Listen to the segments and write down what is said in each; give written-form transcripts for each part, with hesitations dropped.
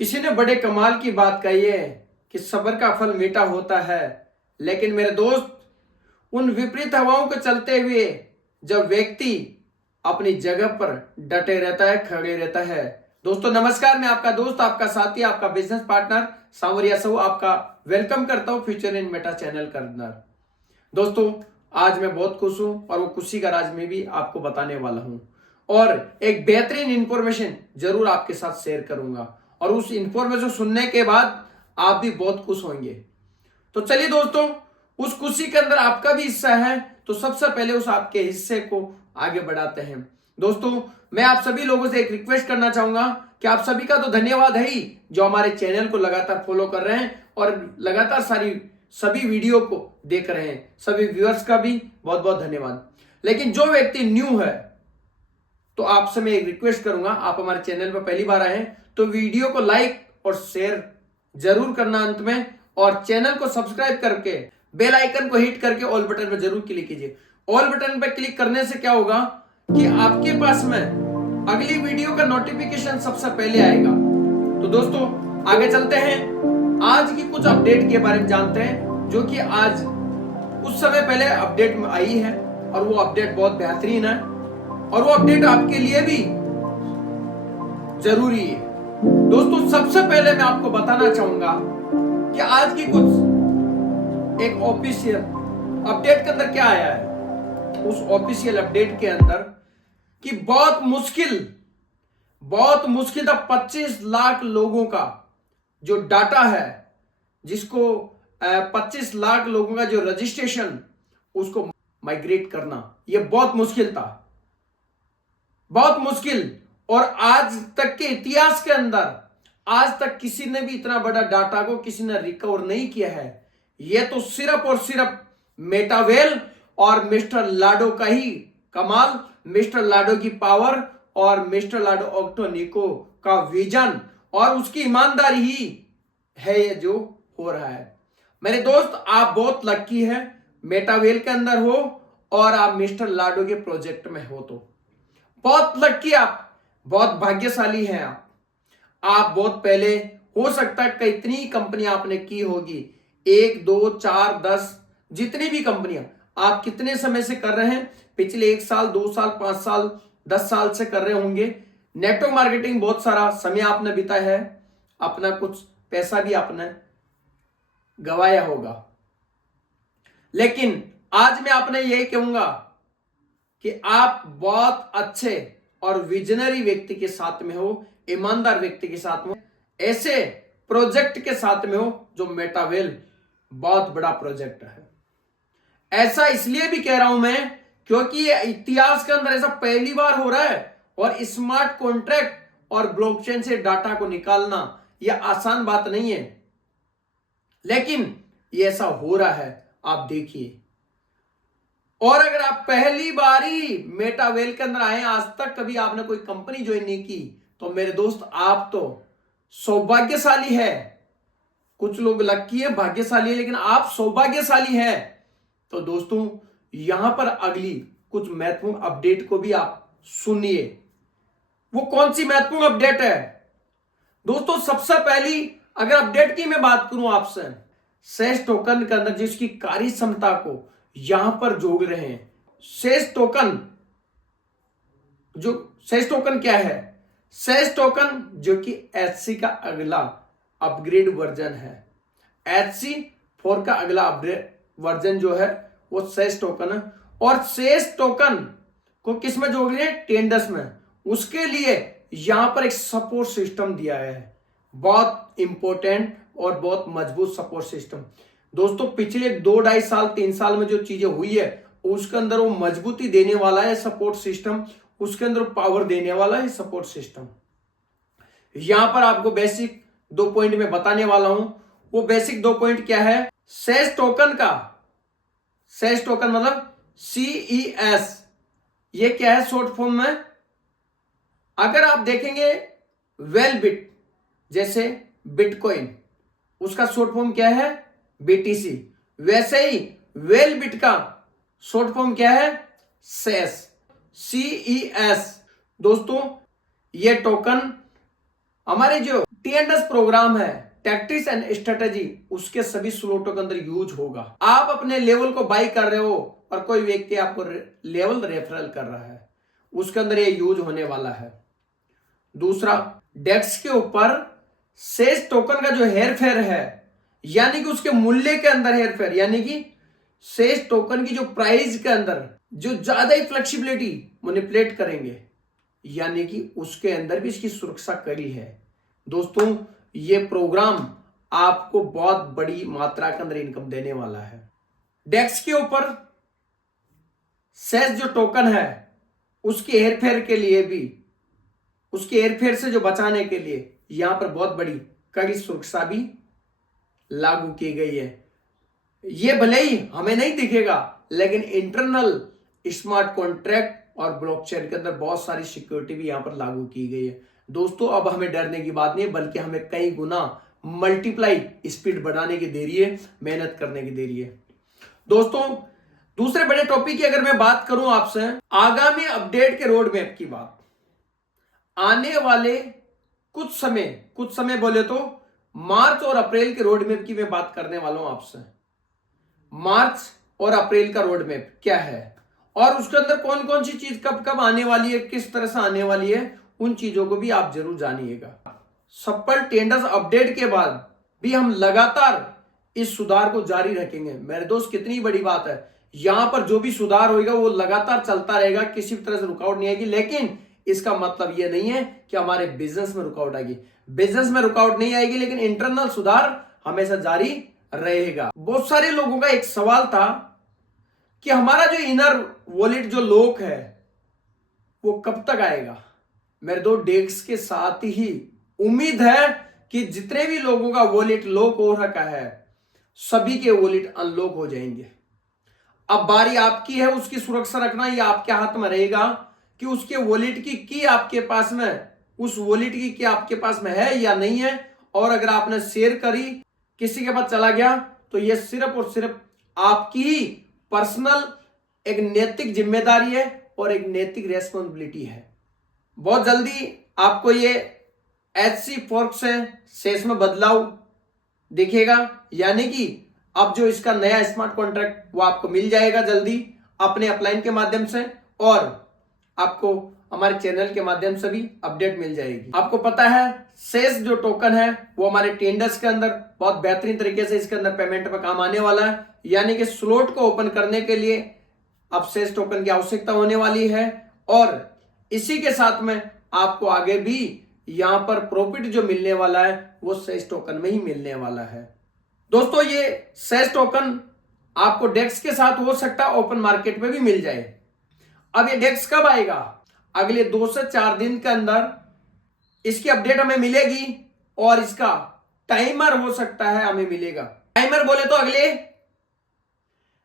किसी ने बड़े कमाल की बात कही है कि सब्र का फल मीठा होता है। लेकिन मेरे दोस्त, उन विपरीत हवाओं को चलते हुए जब व्यक्ति अपनी जगह पर डटे रहता है, खड़े रहता है। दोस्तों नमस्कार, मैं आपका दोस्त, आपका साथी, आपका बिजनेस पार्टनर सांवरिया साहू आपका वेलकम करता हूं फ्यूचर इन मेटा चैनल के अंदर। दोस्तों आज मैं बहुत खुश हूं और वो खुशी का राज मैं भी आपको बताने वाला हूं और एक बेहतरीन इंफॉर्मेशन जरूर आपके साथ शेयर करूंगा और उस इंफॉर्मेशन सुनने के बाद आप भी बहुत खुश होंगे। तो चलिए दोस्तों, उस खुशी के अंदर आपका भी हिस्सा है तो सबसे पहले उस आपके हिस्से को आगे बढ़ाते हैं। दोस्तों मैं आप सभी लोगों से एक रिक्वेस्ट करना चाहूंगा कि आप सभी का तो धन्यवाद है ही जो हमारे चैनल को लगातार फॉलो कर रहे हैं और लगातार सभी वीडियो को देख रहे हैं। सभी व्यूअर्स का भी बहुत बहुत धन्यवाद। लेकिन जो व्यक्ति न्यू है तो आपसे मैं एक रिक्वेस्ट करूंगा, आप हमारे चैनल पर पहली बार आए हैं तो वीडियो को लाइक और शेयर जरूर करना अंत में, और चैनल को सब्सक्राइब करके बेल आइकन को हिट करके ऑल बटन पर जरूर क्लिक कीजिए। ऑल बटन पर क्लिक करने से क्या होगा कि आपके पास में अगली वीडियो का नोटिफिकेशन सबसे पहले आएगा। तो दोस्तों आगे चलते हैं, आज की कुछ अपडेट के बारे में जानते हैं जो कि आज कुछ समय पहले अपडेट में आई है और वो अपडेट बहुत बेहतरीन है और वो अपडेट आपके लिए भी जरूरी है। दोस्तों सबसे पहले मैं आपको बताना चाहूंगा कि आज की कुछ एक ऑफिशियल अपडेट के अंदर क्या आया है। उस ऑफिशियल अपडेट के अंदर कि बहुत मुश्किल था 25 लाख लोगों का जो डाटा है, जिसको 25 लाख लोगों का जो रजिस्ट्रेशन उसको माइग्रेट करना, यह बहुत मुश्किल था, बहुत मुश्किल। और आज तक के इतिहास के अंदर आज तक किसी ने भी इतना बड़ा डाटा को किसी ने रिकवर नहीं किया है। यह तो सिर्फ और सिर्फ मेटावेल और मिस्टर लाडो का ही कमाल, मिस्टर लाडो की पावर और मिस्टर लाडो ऑक्टोनिको का विजन और उसकी ईमानदारी ही है ये जो हो रहा है। मेरे दोस्त आप बहुत लकी है, मेटावेल के अंदर हो और आप मिस्टर लाडो के प्रोजेक्ट में हो, तो बहुत लकी, आप बहुत भाग्यशाली हैं। आप बहुत पहले हो सकता है कितनी कंपनियां आपने की होगी, 1 2 4 10 जितनी भी कंपनियां आप कितने समय से कर रहे हैं, पिछले 1 साल 2 साल 5 साल 10 साल से कर रहे होंगे। नेटवर्क मार्केटिंग बहुत सारा समय आपने बिताया है, अपना कुछ पैसा भी आपने गवाया होगा। लेकिन आज मैं आपने यही कहूंगा कि आप बहुत अच्छे और विजनरी व्यक्ति के साथ में हो, ईमानदार व्यक्ति के साथ में, ऐसे प्रोजेक्ट के साथ में हो जो मेटावेल बहुत बड़ा प्रोजेक्ट है। ऐसा इसलिए भी कह रहा हूं मैं क्योंकि ये इतिहास के अंदर ऐसा पहली बार हो रहा है और स्मार्ट कॉन्ट्रैक्ट और ब्लॉकचेन से डाटा को निकालना यह आसान बात नहीं है, लेकिन ये ऐसा हो रहा है, आप देखिए। और अगर आप पहली बार ही मेटावेल के अंदर आए, आज तक कभी आपने कोई कंपनी ज्वाइन नहीं की, तो मेरे दोस्त आप तो सौभाग्यशाली है। कुछ लोग लकी है, भाग्यशाली है, लेकिन आप सौभाग्यशाली हैं। तो दोस्तों यहां पर अगली कुछ महत्वपूर्ण अपडेट को भी आप सुनिए। वो कौन सी महत्वपूर्ण अपडेट है दोस्तों? सबसे पहली अगर अपडेट की मैं बात करूं आपसे, सेस टोकन के अंदर जिसकी कार्य क्षमता को यहां पर जोड़ रहे हैं। सेस टोकन क्या है? सेस टोकन जो कि HC का अगला अपग्रेड वर्जन है। HC4 का अगला अपग्रेड वर्जन जो है वो सेस टोकन है, और सेस टोकन को किस में जोड़ लिया? टेंडस में। उसके लिए यहां पर एक सपोर्ट सिस्टम दिया है, बहुत इंपॉर्टेंट और बहुत मजबूत सपोर्ट सिस्टम। दोस्तों पिछले 2 ढाई साल 3 साल में जो चीजें हुई है उसके अंदर वो मजबूती देने वाला है सपोर्ट सिस्टम, उसके अंदर पावर देने वाला है सपोर्ट सिस्टम। यहां पर आपको बेसिक 2 पॉइंट में बताने वाला हूं। वो बेसिक 2 पॉइंट क्या है? सेस टोकन मतलब CES, ये क्या है शॉर्ट फॉर्म में? अगर आप देखेंगे वेलबिट जैसे बिटकॉइन, उसका शॉर्ट फॉर्म क्या है? BTC। वैसे ही वेलबिट का शॉर्ट फॉर्म क्या है? CES। दोस्तों ये टोकन हमारे जो टीएनएस प्रोग्राम है, टैक्टिक्स एंड स्ट्रेटेजी, उसके सभी स्लॉटों के अंदर यूज होगा। आप अपने लेवल को बाई कर रहे हो और कोई व्यक्ति आपको लेवल रेफरल कर रहा है, उसके अंदर ये यूज होने वाला है। दूसरा, डेक्स के ऊपर सेज टोकन का जो हेरफेर है, यानी कि उसके मूल्य के अंदर हेरफेर, यानी कि सेज टोकन की जो प्राइस के अंदर जो ज्यादा ही फ्लेक्सिबिलिटी मैनिपुलेट करेंगे, यानी कि उसके अंदर भी इसकी सुरक्षा कड़ी है। दोस्तों, ये प्रोग्राम आपको बहुत बड़ी मात्रा के अंदर इनकम देने वाला है। डेक्स के ऊपर सेज जो टोकन है उसके हेरफेर के लिए भी, उसके हेरफेर से जो बचाने के लिए यहां पर बहुत बड़ी कड़ी सुरक्षा भी लागू की गई है। ये भले ही हमें नहीं दिखेगा, लेकिन इंटरनल स्मार्ट कॉन्ट्रैक्ट और ब्लॉकचेन के अंदर बहुत सारी सिक्योरिटी भी यहां पर लागू की गई है। दोस्तों, अब हमें डरने की बात नहीं है, बल्कि हमें कई गुना मल्टीप्लाई स्पीड बढ़ाने की देरी है, मेहनत करने की देरी है। दोस्तों, दूसरे बड़े टॉपिक की अगर मैं बात करूं आपसे, आगामी अपडेट के रोड मैप की बात, आने वाले कुछ समय बोले तो मार्च और अप्रैल के रोड मैप की मैं बात करने वाला हूं आपसे। मार्च और अप्रैल का रोड मैप क्या है और उसके अंदर कौन कौन सी चीज कब कब आने वाली है, किस तरह से आने वाली है, उन चीजों को भी आप जरूर जानिएगा। सप्पल टेंडर्स अपडेट के बाद भी हम लगातार इस सुधार को जारी रखेंगे। मेरे दोस्त, कितनी बड़ी बात है, यहां पर जो भी सुधार होगा वो लगातार चलता रहेगा, किसी भी तरह से रुकावट नहीं आएगी। लेकिन इसका मतलब यह नहीं है कि हमारे बिजनेस में रुकावट आएगी। बिजनेस में रुकावट नहीं आएगी, लेकिन इंटरनल सुधार हमेशा जारी रहेगा। बहुत सारे लोगों का एक सवाल था कि हमारा जो इनर वॉलेट जो लॉक है वो कब तक आएगा। मेरे दो डेस्क के साथ ही उम्मीद है कि जितने भी लोगों का वॉलेट लॉक हो रखा है सभी के वॉलेट अनलॉक हो जाएंगे। अब बारी आपकी है उसकी सुरक्षा रखना, ये आपके हाथ में रहेगा कि उसके वॉलेट की आपके पास में, उस वॉलेट की आपके पास में है या नहीं है। और अगर आपने शेयर करी, किसी के पास चला गया, तो ये सिर्फ और सिर्फ आपकी ही पर्सनल एक नैतिक जिम्मेदारी है और एक नैतिक रेस्पॉन्सिबिलिटी है। बहुत जल्दी आपको ये HC फोर्क से शेष में बदलाव दिखेगा, यानी कि अब जो इसका नया स्मार्ट कॉन्ट्रैक्ट वो आपको मिल जाएगा जल्दी अपने अपलाइन के माध्यम से, और आपको हमारे चैनल के माध्यम से भी अपडेट मिल जाएगी। आपको पता है शेष जो टोकन है वो हमारे टेंडर्स के अंदर बहुत बेहतरीन तरीके से इसके अंदर पेमेंट पर काम आने वाला है, यानी कि स्लॉट को ओपन करने के लिए अब शेष टोकन की आवश्यकता होने वाली है। और इसी के साथ में आपको आगे भी यहां पर प्रॉफिट जो मिलने वाला है वो शेष टोकन में ही मिलने वाला है। दोस्तों, ये शेष टोकन आपको डेक्स के साथ हो सकता है ओपन मार्केट में भी मिल जाए। अब ये डेक्स कब आएगा? अगले 2 से 4 दिन के अंदर इसकी अपडेट हमें मिलेगी और इसका टाइमर हो सकता है हमें मिलेगा। टाइमर बोले तो अगले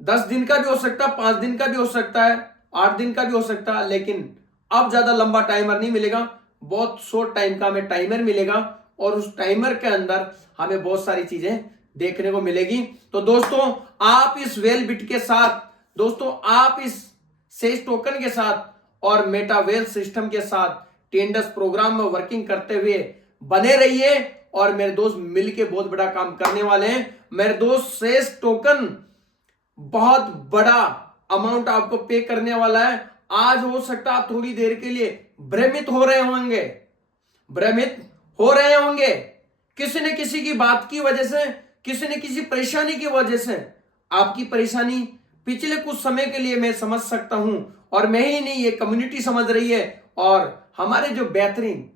10 दिन का भी हो सकता है, 5 दिन का भी हो सकता है, 8 दिन का भी हो सकता है, लेकिन अब ज्यादा लंबा टाइमर नहीं मिलेगा, बहुत शॉर्ट टाइम का हमें टाइमर मिलेगा और उस टाइमर के अंदर हमें बहुत सारी चीजें देखने को मिलेगी। तो दोस्तों, आप इस वेलबिट के साथ, दोस्तों आप इस शेष टोकन के साथ और मेटावेल सिस्टम के साथ टेंडर्स प्रोग्राम में वर्किंग करते हुए बने रहिए और मेरे दोस्त मिलके बहुत बड़ा काम करने वाले हैं। मेरे दोस्त, शेष टोकन बहुत बड़ा अमाउंट आपको पे करने वाला है। आज हो सकता है थोड़ी देर के लिए भ्रमित हो रहे होंगे किसी न किसी की बात की वजह से, किसी न किसी परेशानी की वजह से। आपकी परेशानी पिछले कुछ समय के लिए मैं समझ सकता हूं, और मैं ही नहीं, ये कम्युनिटी समझ रही है, और हमारे जो बेहतरीन,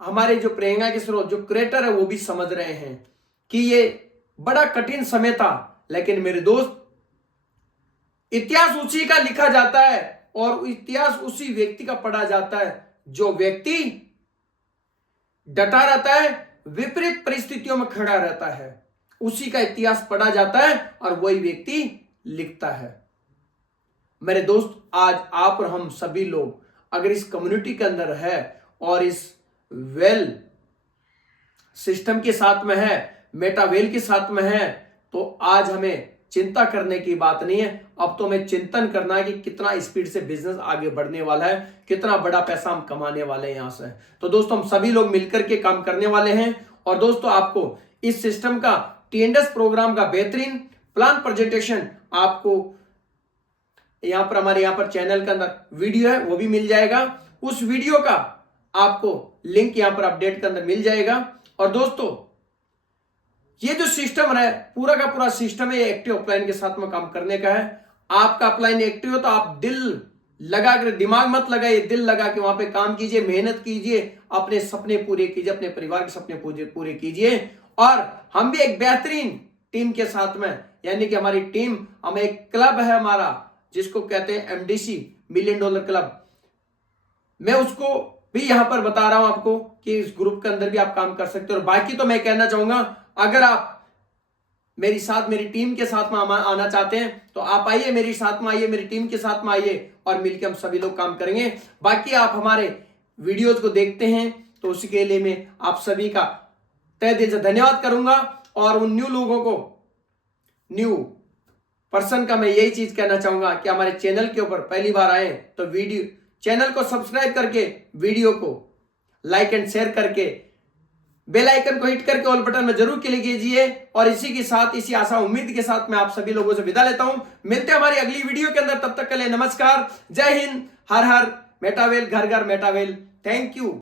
हमारे जो प्रेरणा के स्रोत जो क्रिएटर है वो भी समझ रहे हैं कि ये बड़ा कठिन समय था। लेकिन मेरे दोस्त, इतिहास उसी का लिखा जाता है और इतिहास उसी व्यक्ति का पढ़ा जाता है जो व्यक्ति डटा रहता है, विपरीत परिस्थितियों में खड़ा रहता है, उसी का इतिहास पढ़ा जाता है और वही व्यक्ति लिखता है। मेरे दोस्त, आज आप और हम सभी लोग अगर इस कम्युनिटी के अंदर है और इस वेल सिस्टम के साथ में है, मेटावेल के साथ में है, तो आज हमें चिंता करने की बात नहीं है। अब तो हमें चिंतन करना है कि कितना स्पीड से बिजनेस आगे बढ़ने वाला है, कितना बड़ा पैसा हम कमाने वाले हैं यहां से। तो दोस्तों, हम सभी लोग मिलकर के काम करने वाले हैं और दोस्तों आपको इस सिस्टम का टीएनडीएस प्रोग्राम का बेहतरीन प्लान प्रेजेंटेशन आपको हमारे चैनल के अंदर वीडियो है वो भी मिल जाएगा। उस वीडियो का आपको लिंक यहां पर अपडेट के अंदर मिल जाएगा। और दोस्तों ये जो सिस्टम है पूरा का पूरा सिस्टम है एक्टिव अपलाइन के साथ में काम करने का है। आपका अपलाइन एक्टिव हो तो आप दिल लगा कर, दिमाग मत लगाइए, दिल लगा के वहां पे काम कीजिए, मेहनत कीजिए, अपने सपने पूरे कीजिए, अपने परिवार के सपने पूरे कीजिए। और हम भी एक बेहतरीन टीम के साथ में, यानी कि हमारी टीम, हम एक क्लब है हमारा जिसको कहते हैं एमडीसी मिलियन डॉलर क्लब। मैं उसको भी यहां पर बता रहा हूं आपको कि इस ग्रुप के अंदर भी आप काम कर सकते हो। और बाकी तो मैं कहना चाहूंगा अगर आप मेरी टीम के साथ में आना चाहते हैं तो आप आइए, मेरे साथ में आइए, मेरी टीम के साथ में आइए और मिलकर हम सभी लोग काम करेंगे। बाकी आप हमारे वीडियोज को देखते हैं तो उसके लिए मैं आप सभी का तहे दिल से धन्यवाद करूंगा। और उन न्यू लोगों को, न्यू पर्सन का मैं यही चीज कहना चाहूंगा कि हमारे चैनल के ऊपर पहली बार आए तो चैनल को सब्सक्राइब करके, वीडियो को लाइक एंड शेयर करके, बेल आइकन को हिट करके ऑल बटन में जरूर क्लिक कीजिए। और इसी के साथ, इसी आशा उम्मीद के साथ मैं आप सभी लोगों से विदा लेता हूं। मिलते हैं हमारी अगली वीडियो के अंदर, तब तक के लिए नमस्कार, जय हिंद, हर हर मेटावेल, घर घर मेटावेल। Thank you.